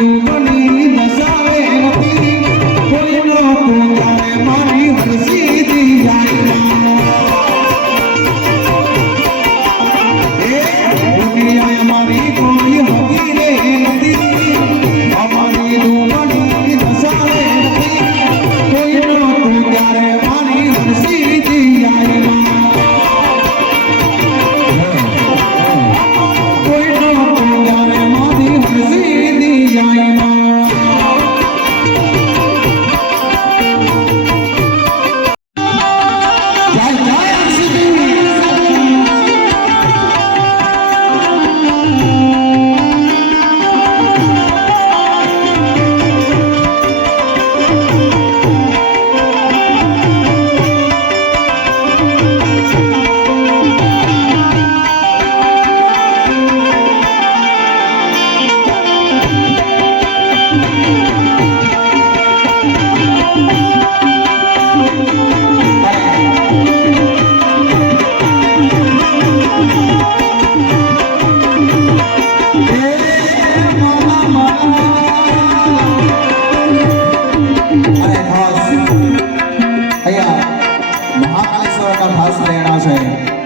you. 我们盘石的阿水。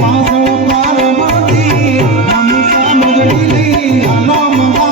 પાસળો પાર મરતી મમતા મગડી લઈ આલો મગા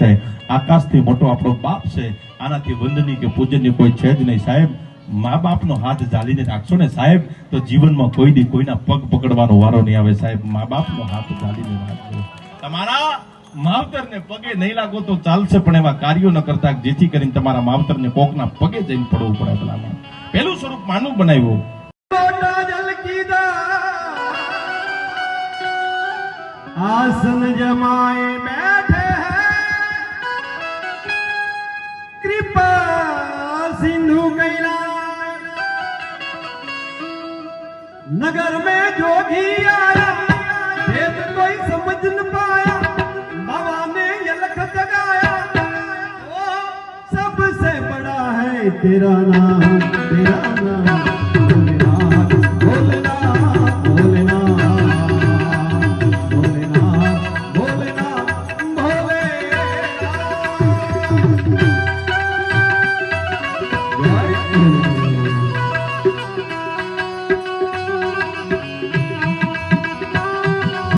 છે. આકાશથી મોટો આપણો બાપ છે. આનાથી વંદની કે પૂજનની કોઈ છે જ નહીં. સાહેબ મા બાપનો હાથ ઝાલીને રાખશો ને સાહેબ, તો જીવનમાં કોઈ દી કોઈના પગ પકડવાનો વારો નહીં આવે. સાહેબ મા બાપનો હાથ ઝાલીને રાખજો. તમારા માવતરને પગે નહીં લાગો તો ચાલશે, પણ એવા કાર્યો ન કરતા જેથી કરીને તમારા માવતરને કોકના પગે જઈને પડવું પડે પેલામાં પેલું સ્વરૂપ માનું બનાવ્યું. આસન જમાય બે सिंधु कैलाश नगर में जोगी आया, भेद कोई समझ न पाया। बाबा ने ये लख जगाया ओ, सबसे बड़ा है तेरा नाम तेरा नाम।